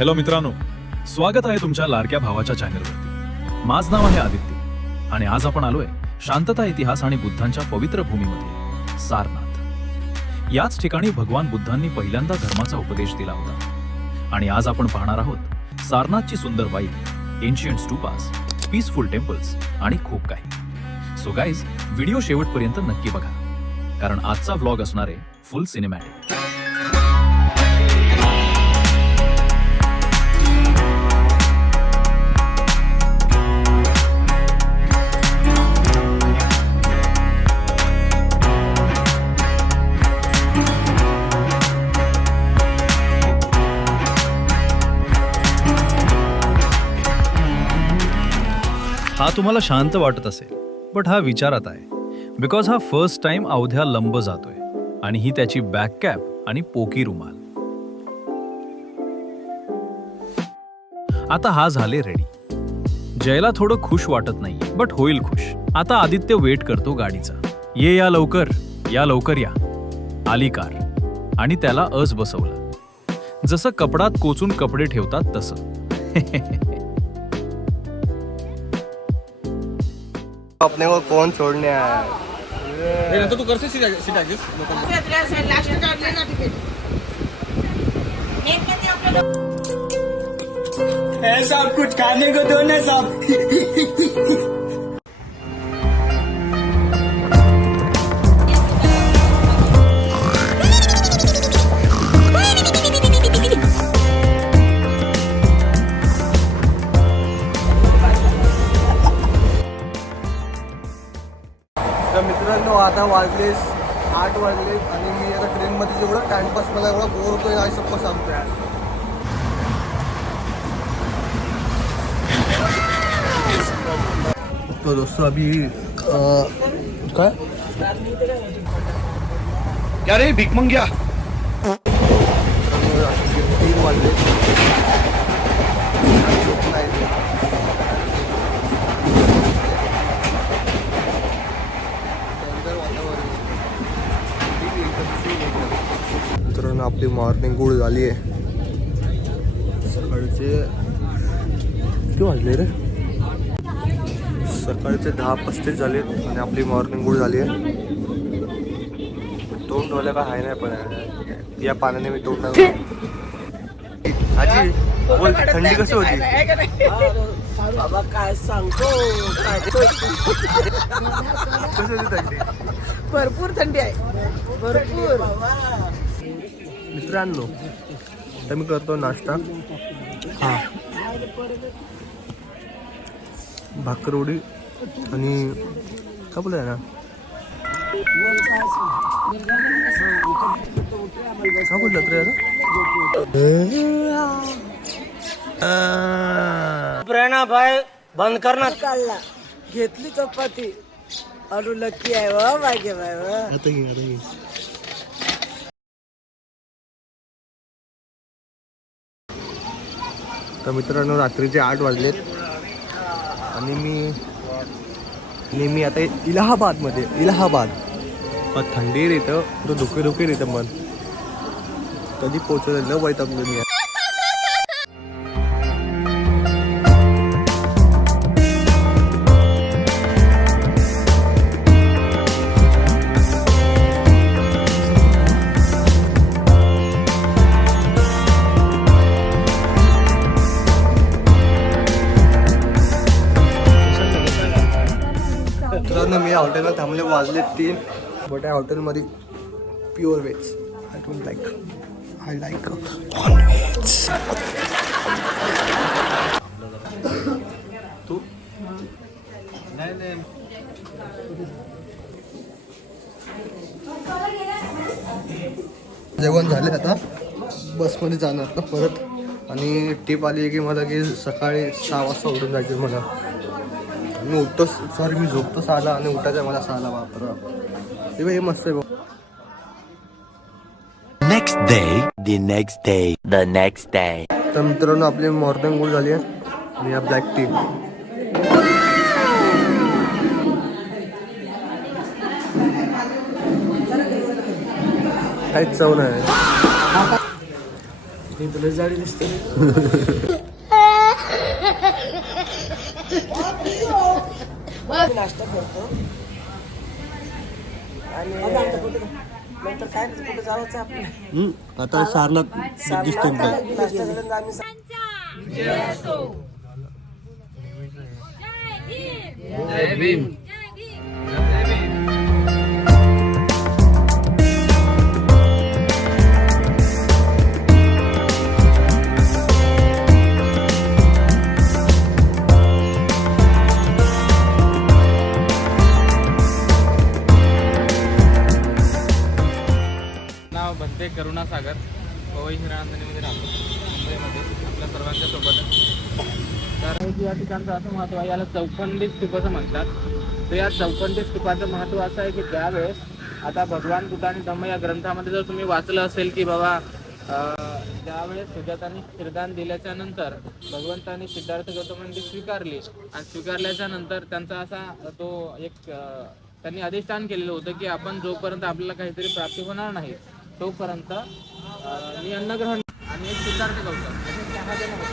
Hello मित्रांनो, स्वागत आहे तुमच्या लाडक्या भावाच्या चॅनलवरती. माझं नाव आहे आदित्य आणि आज आपण आलोय शांतता, इतिहास आणि बुद्धांच्या पवित्र भूमीमध्ये सारनाथ. याच ठिकाणी भगवान बुद्धांनी पहिल्यांदा धर्माचा उपदेश दिला होता. आणि आज आपण पाहणार आहोत सारनाथची सुंदर vibe, ancient stupas, peaceful temples आणि खूप काही. सो गाईज, व्हिडिओ शेवटपर्यंत नक्की बघा, कारण आजचा व्लॉग असणार आहे फुल सिनेमॅटिक. हा तुम्हाला शांत वाटत असेल, बट हा विचारात आहे. बिकॉज हा फर्स्ट टाइम अवध्या लंब जातोय आणि ही त्याची बॅक कॅप आणि पोकी रुमाल. आता हा झाले रेडी. जयला थोडं खुश वाटत नाही, बट होईल खुश. आता आदित्य वेट करतो गाडीचा. या लवकर या. आली कार आणि त्याला अस बसवलं, जसं कपडात कोचून कपडे ठेवतात तसं. अपने को कौन छोड़ने आया है? तो तू कर से सीट एडजस्ट ऐसा कुछ खाने को दो ना साहब. तर मित्रांनो, आता वाजले 8 वाजले आणि मी आता ट्रेनमध्ये जेवढं टाइमपास मला एवढा बोर होतोय आणि सब सांगतोय. तो दोस्तों अभी काय क्या रे भीक मंग्या. 3 वाजले. मित्रांनो, आपली मॉर्निंग गुड झाली आहे. सकाळचे किती वाजले रे? सकाळचे 10:35 झाले आणि आपली मॉर्निंग गुड झाली आहे. तोंड धुवायला काय आहे नाही, पण या पाण्याने मी तोंड आजी बोल, थंडी कशी होती? बाबा काय सांगतो, कशी होती थंडी? भरपूर थंडी आहे, भरपूर. मित्रांनो, तर मी करतो नाश्ता. हा, भाकरवडी आणि काय बोलूया ना, काय बोलत रे प्रेरणा भाई बंद करणार काढला, घेतली चपाती. अरू लकी आहे व भाग्य भाई व. आता घे. तर मित्रांनो, रात्रीचे 8 वाजलेत आणि मी आता इलाहाबाद. थंडी येतं, तो धुके येतं मन. कधी पोहोचलेलं वैतागलो मी. मित्रांनो, मी हॉटेलला थांबले, वाजले 3. बट या हॉटेलमध्ये pure veg. I like non veg. तू नाही जेवण झाले. आता बसमध्ये जाणार ना परत. आणि टिप आली आहे की मला की सकाळी 6 वाजता उठून जायचं मला. मी उठतो, मी झोपतो 6ला आणि उठायचं मला 6ला. वापरा हे मस्त आहे. the next day. तर मित्रांनो, आपली मॉर्निंग गुड झाली आहे आणि या ब्लॅक टी. काहीच चव नाही. ते तुला जाडी दिसते नाश्ता करतो आणि नंतर काय कुठे जायचं आपण आता सारनाथ बुद्धिस्ट टेम्पल. नाश्ता केल्यानंतर आम्ही जय भीम. नाव बनते करुणासागर पवई हिरानंदनीमध्ये राहतो मुंबईमध्ये आपल्या सर्वांच्या सोबत. तर या ठिकाणचं असं महत्त्व आहे, याला चौखंडी स्तूपाचं म्हणतात. तर या चौखंडी स्तूपाचं महत्त्व असं आहे की त्यावेळेस आता भगवान बुद्ध आणि धम्म या ग्रंथामध्ये जर तुम्ही वाचलं असेल की बाबा त्यावेळेस सुजाताने शिरदान दिल्याच्या नंतर भगवंतांनी सिद्धार्थ गौतमांनी स्वीकारली आणि स्वीकारल्याच्या नंतर त्यांचा असा तो एक त्यांनी अधिष्ठान केलेलं होतं की आपण जोपर्यंत आपल्याला काहीतरी प्राप्ती होणार नाही तोपर्यंत मी अन्न ग्रहण. आणि एक सिद्धार्थ गौतम असे 6 जण होते.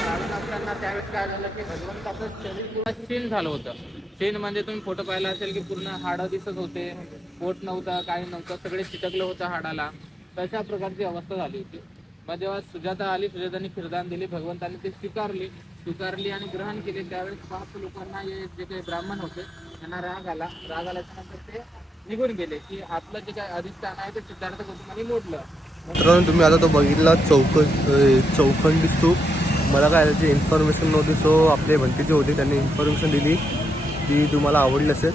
श्रावण असताना त्यावेळेस काय झालं की भगवंताचं शरीर पूर्ण क्षीण झालं होतं. क्षीण म्हणजे तुम्ही फोटो पाहिला असेल की पूर्ण हाडं दिसत होते, पोट नव्हतं, काही नव्हतं, सगळे चिटकलं होतं हाडाला. तशा प्रकारची अवस्था झाली होती. मग जेव्हा सुजाता आली, सुजाताने खीरदान दिली, भगवंतांनी ती स्वीकारली आणि ग्रहण केले. त्यावेळेस 5 लोकांना जे काही ब्राह्मण होते त्यांना राग आल्याच्या नंतर ते निघून गेले की आपलं जे काही अधिष्ठान आहे ते सिद्धार्थ गौतमांनी मोडलं. मित्रांनो तुम्ही आता तो बघितला चौखंडी स्तूप. मला काय त्याची इन्फॉर्मेशन नव्हती, सो आपले भंतीचे होते त्यांनी इन्फॉर्मेशन दिली ती तुम्हाला आवडली असेल,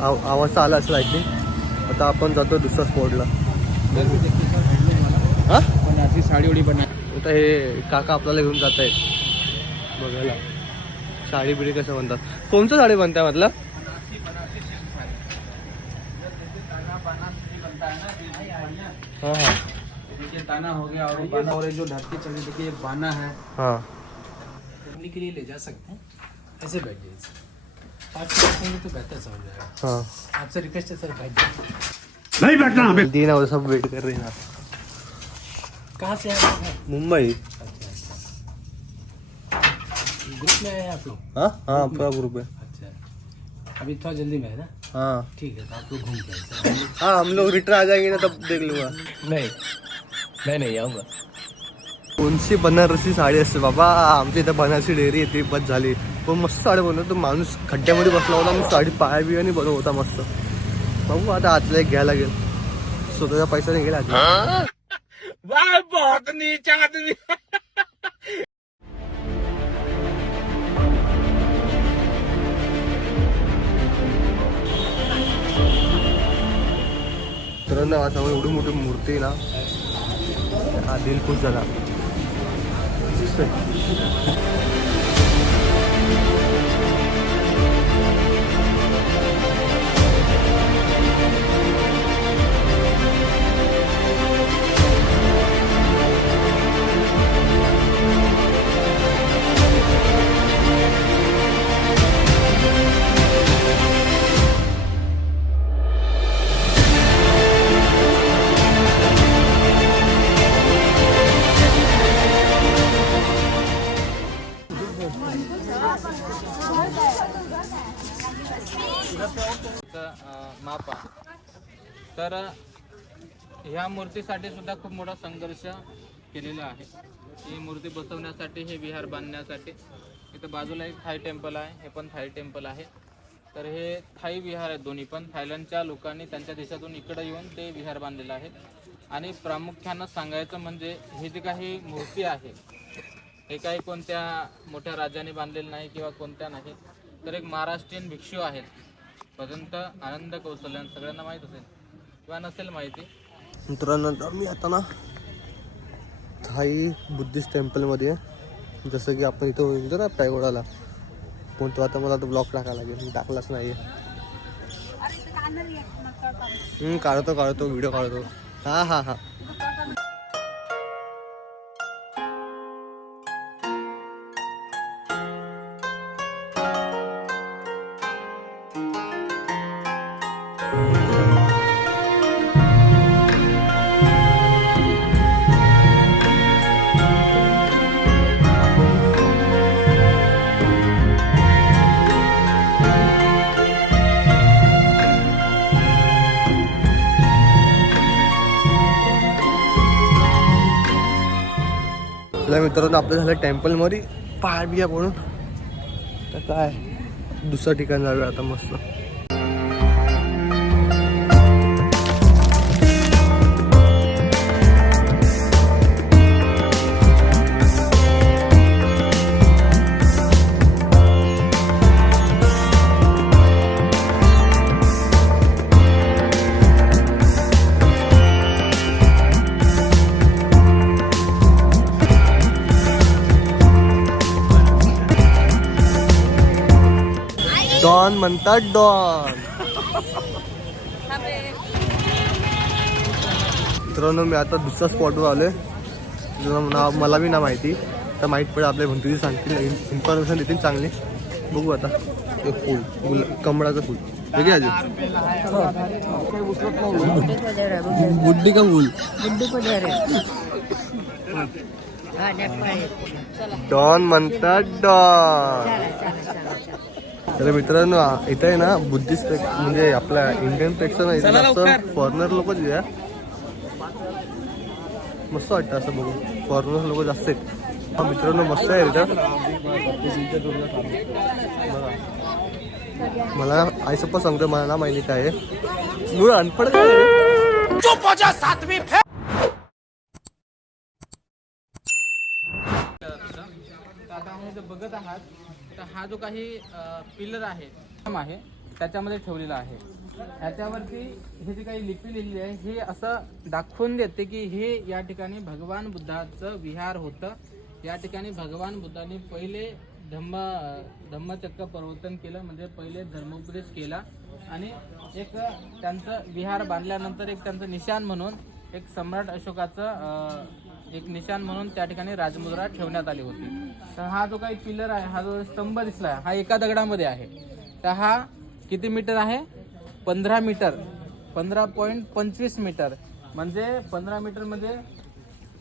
आवाज आला असेल ऐकली. आता आपण जातो दुसऱ्या स्पॉटला. हां पण अशी साडी उडी पण आता हे काका आपल्याला घेऊन जात आहेत बघायला साडी बिडी कसं बनतात. कोणतं साडी बनताय म्हटलं? हाँ हाँ देखिए ताना हो गया और बाना और जो ढाकी चढ़ी देखिए ये बाना है. हाँ करने के लिए ले जा सकते हैं. ऐसे बैठ जाइए. 5 मिनट बैठेंगे तो बेहतर समझ जाएगा. हाँ आपसे रिक्वेस्ट है सर, बैठ जाइए. नहीं बैठना हमें. दीना और सब वेट कर रहे हैं. कहाँ से आए आप? मुंबई. ग्रुप में आए हैं आप लोग? हाँ हाँ पूरा ग्रुप है. अच्छा, अभी थोड़ा जल्दी में है ना? हाँ ठीक है, तो आप लोग घूम के आइए. हाँ हम लोग रिटर्न आ जाएंगे ना तब देख लूँगा. नहीं, मैं नहीं आऊँगा. कोणची बनारसी साडी असते बाबा. आमच्या इथं बनारसी डेअरी येते बस झाली. पण मस्त साडी बनवतो. तो माणूस खड्ड्यामध्ये बसला होता, मग साडी पाया बियाने बनवत होता मस्त. बघू आता आतला एक घ्यायला लागेल. स्वतःचा पैसा नाही गेला आधी. बहुत नीचा आदमी. तर ना आता एवढी मोठी मूर्ती आहे ना, हा दिल खुश झाला. मापा. तर ह्या मूर्तीसाठी सुद्धा खूप मोठा संघर्ष केलेला आहे. ही मूर्ती बसवण्यासाठी, हे विहार बांधण्यासाठी. इथं बाजूला एक थाई टेम्पल आहे, हे पण थाई टेम्पल आहे. तर हे थाई विहार आहेत दोन्ही पण. थायलंडच्या लोकांनी त्यांच्या देशातून इकडे येऊन ते विहार बांधलेलं आहे. आणि प्रामुख्यानं सांगायचं म्हणजे हे जे काही मूर्ती आहे हे काही कोणत्या मोठ्या राजाने बांधलेलं नाही किंवा कोणत्या नाही, तर एक महाराष्ट्रीयन भिक्षू आहेत, भगवंत आनंद कौशल्यन. सगळ्यांना माहीत असेल किंवा नसेल माहिती. मित्रांनो मी आता ना थाई बुद्धिस्ट टेम्पलमध्ये जसं की आपण इथं होतो ना पॅगोडाला, पण तो आता मला तो ब्लॉग टाकायला लागेल. मी टाकलाच नाही आहे. काढतो व्हिडिओ काढतो. हां हां हां. आपल्या मित्रांनो आपलं झालं टेम्पलमध्ये पाय बिया पडून. तर काय दुसरं ठिकाण जाऊया आता मस्त. डॉन म्हणतात डॉन. मित्रांनो मी आता दुसऱ्या स्पॉटवर आलोय. तुझं नाव मला बी ना माहिती, तर माहीत पडेल आपल्या भंतीजी सांगतील, इन्फॉर्मेशन देतील चांगली. बघू आता. ते फुल कमळाचं फुल वेगळे अजून बुड्डी का फुल. डॉन म्हणतात डॉन. तर मित्रांनो इथं आहे ना बुद्धिस्ट म्हणजे आपल्या इंडियन पेक्षा ना इथं जास्त फॉरेनर लोक जे आहे. मस्त वाटतं असं बघून. फॉरेनर लोक जास्त आहेत. हा मित्रांनो मस्त आहे इथं. मला आई सप्पा सांगतो, मला ना माहिती काय आहे. मुळे अनपड आता आपण जर बघत आहात तर हा जो काही पिलर आहे त्याच्यामध्ये ठेवलेला आहे. ह्याच्यावरती हे जे काही लिपी लिहिलेली आहे हे असं दाखवून देते की हे या ठिकाणी भगवान बुद्धाचं विहार होतं. या ठिकाणी भगवान बुद्धांनी पहिले धम्मचक्र प्रवर्तन केलं, म्हणजे पहिले धर्मोपदेश केला. आणि एक त्यांचं विहार बांधल्यानंतर एक त्यांचं निशाण म्हणून एक सम्राट अशोकाचं एक निशाण म्हणून त्या ठिकाणी राजमुद्रा ठेवण्यात आली होती. तर हा जो काही पिलर आहे, हा जो स्तंभ दिसला हा एका दगडामध्ये आहे. तर हा किती मीटर आहे? 15 मीटर, 15.25 मीटर. म्हणजे 15 मीटर म्हणजे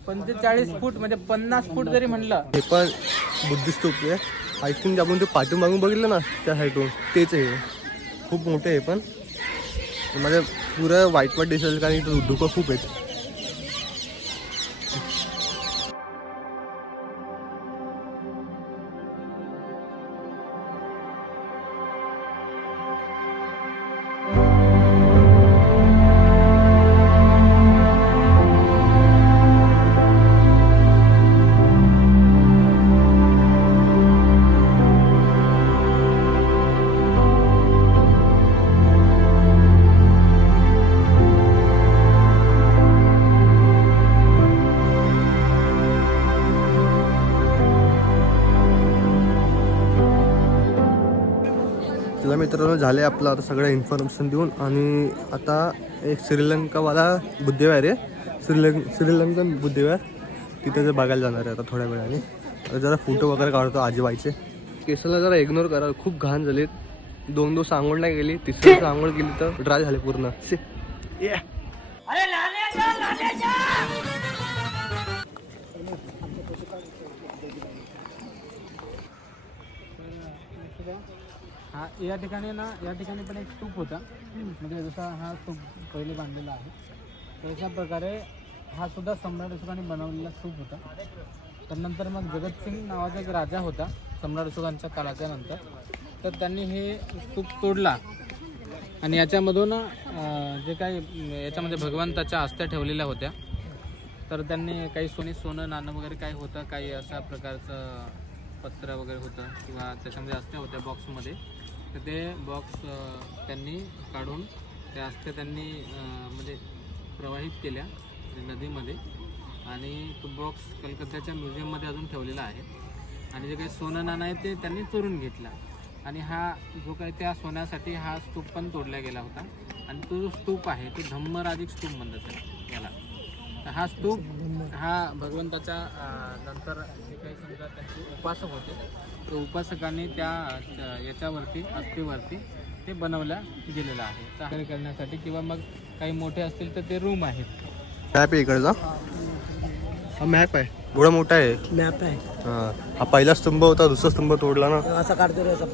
45 फूट, म्हणजे 50 फूट जरी म्हणलं. हे पण बुद्धिस्ट स्तूप आहे. आय थिंक आपण ते पाठीमागून बघितलं ना त्या साईडून तेच आहे. खूप मोठे आहे पण म्हणजे पुरं वाईट दिसेल कारण इथं धुकं खूप आहेत. चला मित्रांनो झाले आपलं आता सगळं इन्फॉर्मेशन देऊन. आणि आता एक श्रीलंकावाला बुद्धविहार आहे, श्रीलंकन बुद्धविहार, तिथे जर बघायला जाणार आहे आता थोड्या वेळाने. जरा फोटो वगैरे काढतो आजीबाईचे. केसाला जरा इग्नोर करा, खूप घाण झालीत. 2 दिवस आंघोळ नाही गेली, 3ऱ्या दिवस आंघोळ केली तर ड्राय झाले पूर्ण. हा या ठिकाणी पण एक स्तूप होता, म्हणजे जसा हा स्तूप पहिले बांधलेला आहे तशा प्रकारे हा सुद्धा सम्राट अशोकाने बनवलेला स्तूप होता. त्यानंतर मग जगतसिंग नावाचा एक राजा होता सम्राट अशोकांच्या काळाच्या नंतर, तर त्यांनी हे स्तूप तोडला आणि याच्यामधून जे काही याच्यामध्ये भगवंताच्या अस्त्या ठेवलेल्या होत्या. तर त्यांनी काही सोनं नाणं वगैरे काय होतं, काही अशा प्रकारचं पत्र वगैरे होतं किंवा त्याच्यामध्ये अस्त्या होत्या बॉक्समध्ये. तर ते बॉक्स त्यांनी काढून त्या अस्त्या त्यांनी म्हणजे प्रवाहित केल्या नदीमध्ये आणि तो बॉक्स कलकत्त्याच्या म्युझियममध्ये अजून ठेवलेला आहे. आणि जे काही सोनं नाणं आहे ते त्यांनी चोरून घेतला आणि हा जो काही त्या सोन्यासाठी हा स्तूप पण तोडला गेला होता. आणि तो जो स्तूप आहे तो धम्मराजिक स्तूप म्हणतात आहे याला. तर हा स्तूप हा भगवंताच्या नंतर जे काही समजा त्यांचे उपासक होते, तर उपासकांनी त्या याच्यावरती अस्थिवरती ते बनवल्या गेलेलं आहे कार्य करण्यासाठी. किंवा मग काही मोठे असतील तर ते रूम आहेत. मॅप आहे इकडचा, हा मॅप आहे, एवढा मोठा आहे मॅप आहे. हा पहिला स्तंभ होता, दुसरा स्तंभ तोडला ना. असा काढतो रे, असा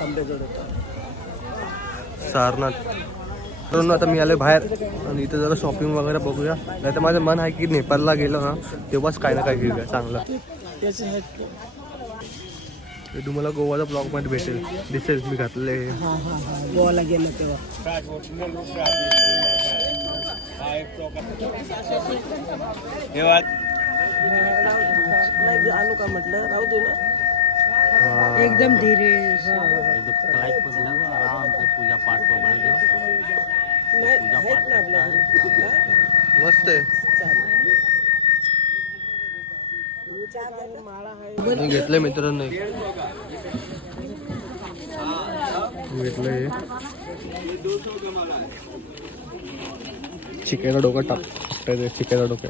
तांबे जोडतो. सारनाथ म्हणून आता मी आले बाहेर आणि इथं जरा शॉपिंग वगैरे बघूया. नाही तर माझं मन आहे की नेपाळला गेलो ना तेव्हाच काय ना काय घेऊया चांगलं. ते तुम्हाला गोवाचा ब्लॉग मध्ये दिसेल मी घातले. गोवाला गेलो तेव्हा आणू का म्हटलं राहू दे ना एकदम धीरे पूजा पाठ को बढ़ गया मस्त आहे. मी घेतलंय मित्रांनो घेतलंय चिकनचा डोका टाकायचं चिकनचा डोका.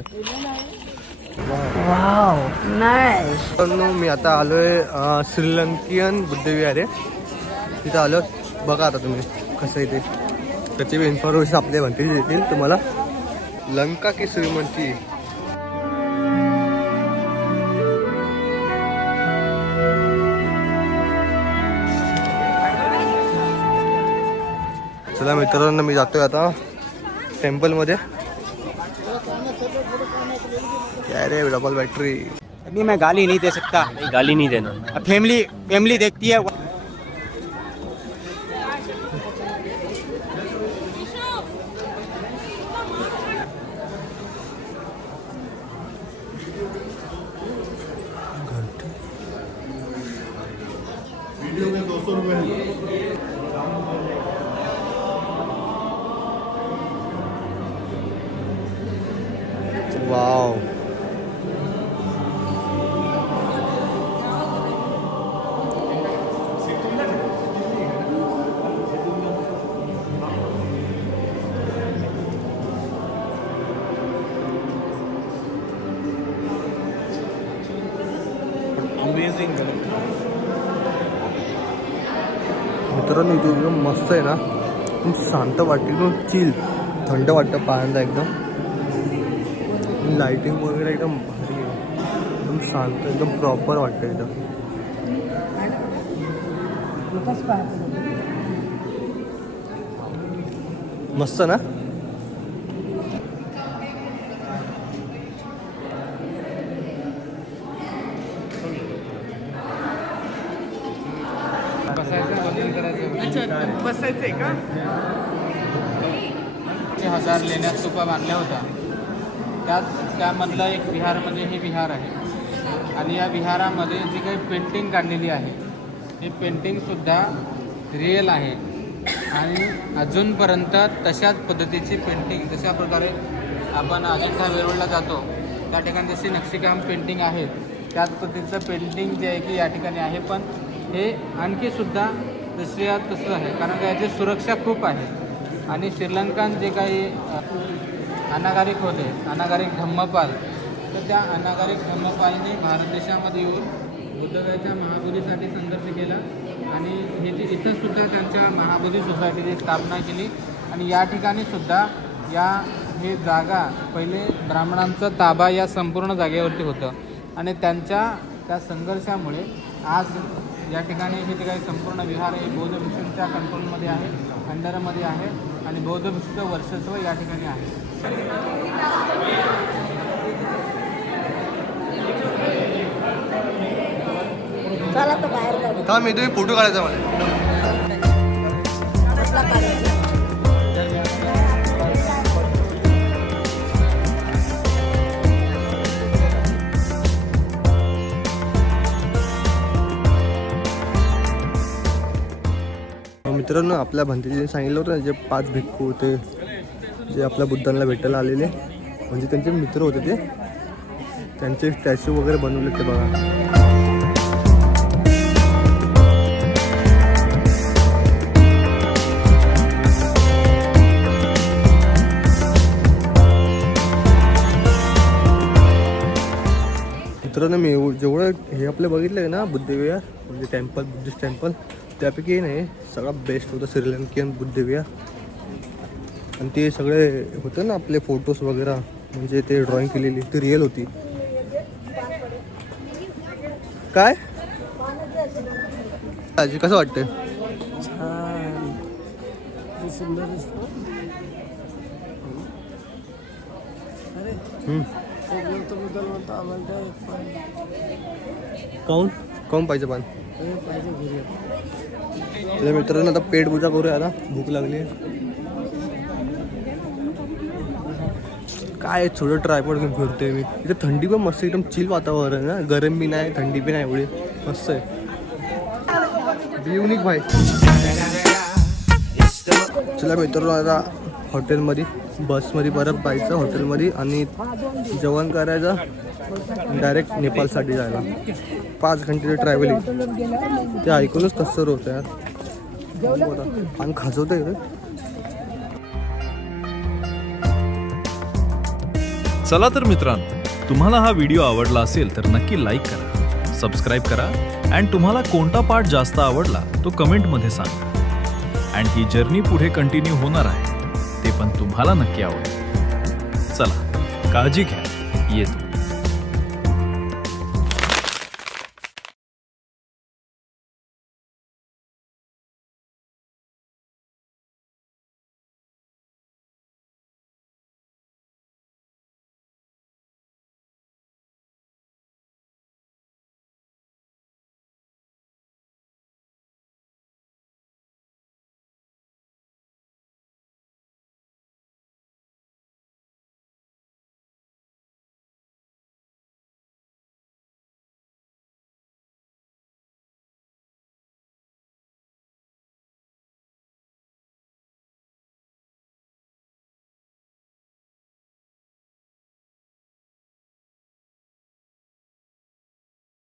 पण मी आता आलोय श्रीलंकियन बुद्धविहार आहे तिथं आलो. बघा आता तुम्ही कसं आहे ते त्याची इन्फॉर्मेशन आपल्या म्हणतील देतील तुम्हाला. लंका की श्रीमंती चला मित्रांनो मी जातोय आता टेम्पलमध्ये. अरे डबल बैटरी अभी मैं गाली नहीं दे सकता. गाली नहीं देना. फैमिली देखती है. वाव मित्रांनो इथे एकदम मस्त आहे ना एकदम शांत वाटते एकदम चिल थंड वाटतं पाहण्याला एकदम. लाइटिंग वगैरे एकदम भारी आहे एकदम शांत एकदम प्रॉपर वाटतं एकदम. मस्त ना. बसायचंय का 1000 लेण्या स्तूपा बांधल्या होत्या. त्यामधलं एक विहार म्हणजे हे विहार आहे. आणि या विहारामध्ये जी काही पेंटिंग काढलेली आहे ही पेंटिंगसुद्धा रिअल आहे. आणि अजूनपर्यंत तशाच पद्धतीची पेंटिंग जशा प्रकारे आपण अजिंठा वेरूळला जातो त्या ठिकाणी जशी नक्षीकाम पेंटिंग आहेत त्याच पद्धतीचं पेंटिंग जे आहे की या ठिकाणी आहे. पण हे आणखीसुद्धा तसे तसं आहे कारण का याची सुरक्षा खूप आहे. आणि श्रीलंकन जे काही अनागारिक होते अनागारिक धम्मपाल तर त्या अनागारिक धम्मपालने भारत देशामध्ये येऊन बुद्धगयाच्या महाबोधीसाठी संघर्ष केला. आणि हे जे इथंसुद्धा त्यांच्या महाबोधी सोसायटीची स्थापना केली. आणि या ठिकाणी सुद्धा हे जागा पहिले ब्राह्मणांचा ताबा या संपूर्ण जागेवरती होतं. आणि त्यांच्या त्या संघर्षामुळे आज या ठिकाणी हे जे काही संपूर्ण विहार हे बौद्ध भिक्षूंच्या कंट्रोलमध्ये आहे अंडरमध्ये आहे. आणि बौद्ध भिक्षूचं वर्चस्व या ठिकाणी आहे. चला तर बाहेर जाऊ. का मी तुम्ही फोटो काढायचा मला. मित्रांनो आपल्या भंतीजीने सांगितलं होतं ना जे 5 भिक्खू होते जे आपल्या बुद्धांना भेटायला आलेले म्हणजे त्यांचे मित्र होते ते त्यांचे स्टॅच्यू वगैरे बनवले ते बघा. मित्रांनो मी जेवढं हे आपलं बघितलं आहे ना बुद्धविहार म्हणजे टेम्पल बुद्धिस्ट टेम्पल त्यापैकी हे नाही सगळा बेस्ट होतं श्रीलंकियन बुद्धविहार. आणि ते सगळे होते ना आपले फोटोज वगैरे म्हणजे ते ड्रॉइंग केलेली ती रिअल होती. काय आजी कसं वाटतंय. छान सुंदर दिसतं. काऊन पाहिजे पान? तुझ्या मित्रांनो आता पेट पूजा करूया, आता भूक लागली. काय छोटं ट्रायपॉड घेऊन फिरतोय मी. इथे थंडी पण मस्त, एकदम चिल वातावरण आहे ना, गरम बी नाही थंडी बी नाही, एवढी मस्त आहे. युनिक भाई. चला मित्रांनो आता हॉटेलमध्ये बसमध्ये परत जायचं हॉटेलमध्ये आणि जेवण करायचं, डायरेक्ट नेपाळसाठी जायला. 5 घंटेचं ट्रॅव्हलिंग, ते ऐकूनच कसं होतं यार. आणि खाजवतंय रे. चला तर मित्रांनो, तुम्हाला हा व्हिडिओ आवडला असेल तर नक्की लाईक करा, सबस्क्राईब करा आणि तुम्हाला कोणता पार्ट जास्त आवडला तो कमेंटमध्ये सांगा. आणि ही जर्नी पुढे कंटिन्यू होणार आहे, ते पण तुम्हाला नक्की आवडेल. चला, काळजी घ्या, येतो.